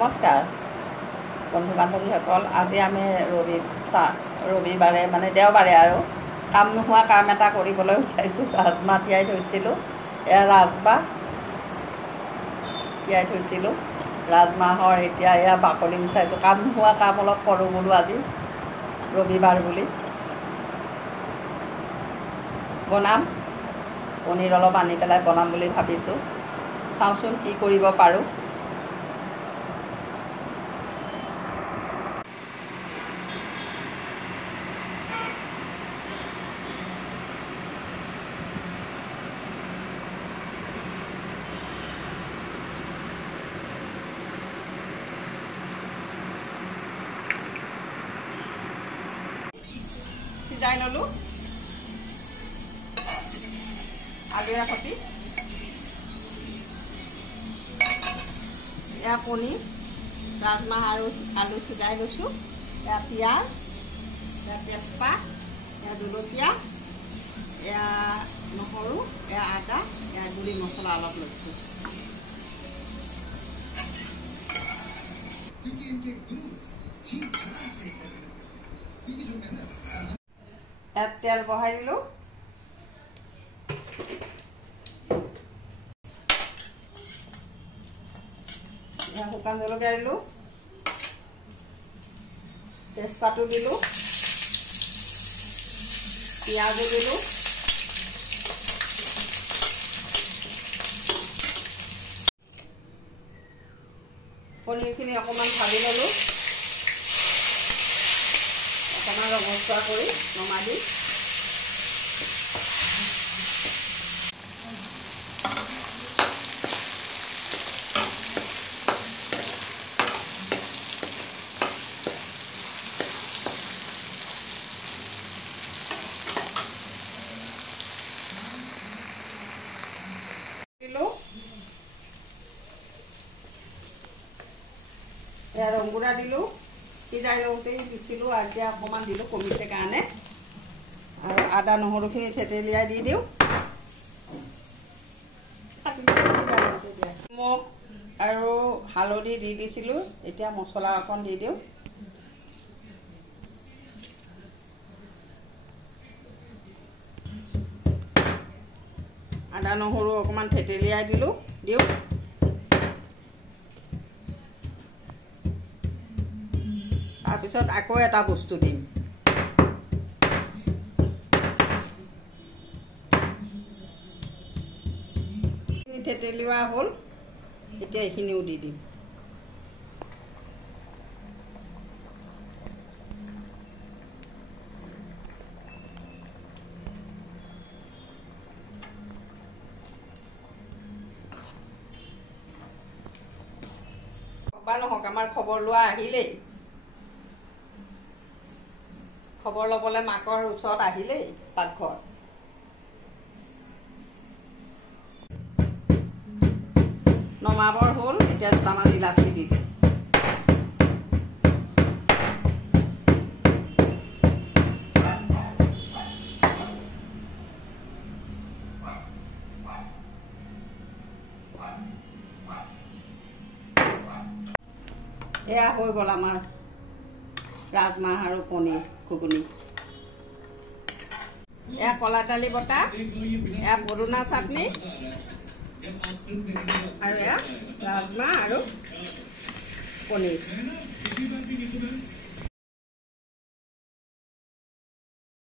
নমস্কাৰ বন্ধু বান্ধৱীসকল। আজি আমি ৰবিবাৰে মানে দেওবাৰে আৰু কাম নোহোৱা কাম এটা কৰিবলৈ ওলাইছোঁ। ৰাজমাহ তিয়াই থৈছিলোঁ, এয়া ৰাজমাহ তিয়াই থৈছিলোঁ। ৰাজমাহৰ এতিয়া এয়া বাকলি গুচাইছোঁ। কাম নোহোৱা কাম অলপ কৰোঁ বোলো আজি ৰবিবাৰ বুলি। বনাম পনীৰ অলপ আনি পেলাই বনাম বুলি ভাবিছোঁ। চাওঁচোন কি কৰিব পাৰোঁ। সিজাই ল'লোঁ আলুৱে সৈতে। এয়া পনীৰ, ৰাজমাহ আৰু আলু সিজাই লৈছোঁ। এয়া পিঁয়াজ, এয়া তেজপাত, এয়া জলকীয়া, এয়া নহৰু, এয়া আদা, এয়া গুড়ি মছলা অলপ লৈছোঁ। ইয়াত তেল বহাই দিলোঁ। শুকান জলকীয়া দিলোঁ, তেজপাতো দিলোঁ, পিঁয়াজো দিলোঁ, পনীৰখিনি অকণমান ভাজি ল'লোঁ। অকণমান ৰঙচুৱা কৰি নমাই দিম। এয়া ৰংগুড়া দিলোঁ, সিজাই লওঁতেই দিছিলোঁ আৰু এতিয়া অকণমান দিলোঁ কমিছে কাৰণে। আৰু আদা নহৰুখিনি থেতেলিয়াই দি দিওঁ। নিমখ আৰু হালধি দি দিছিলোঁ, এতিয়া মছলা অকণ দি দিওঁ। আদা নহৰু অকণমান থেতেলিয়াই দিওঁ। তাৰপিছত আকৌ এটা বস্তু দিম। থেতেলিওৱা হ'ল, এতিয়া এইখিনিও দি দিম। বা নহওক, আমাৰ খবৰ লোৱা আহিলেই। খবৰ ল'বলৈ মাকৰ ওচৰত আহিলেই পাকঘৰ। নমাবৰ হ'ল, এতিয়া দুটামান ইলাচি দি দিম। এয়া হৈ গ'ল আমাৰ ৰাজমাহ আৰু পনীৰ ঘুগুনি। এয়া কলা দালি বটা, এয়া পদুনা চাটনি, আৰু এয়া ৰাজমাহ আৰু পনীৰ।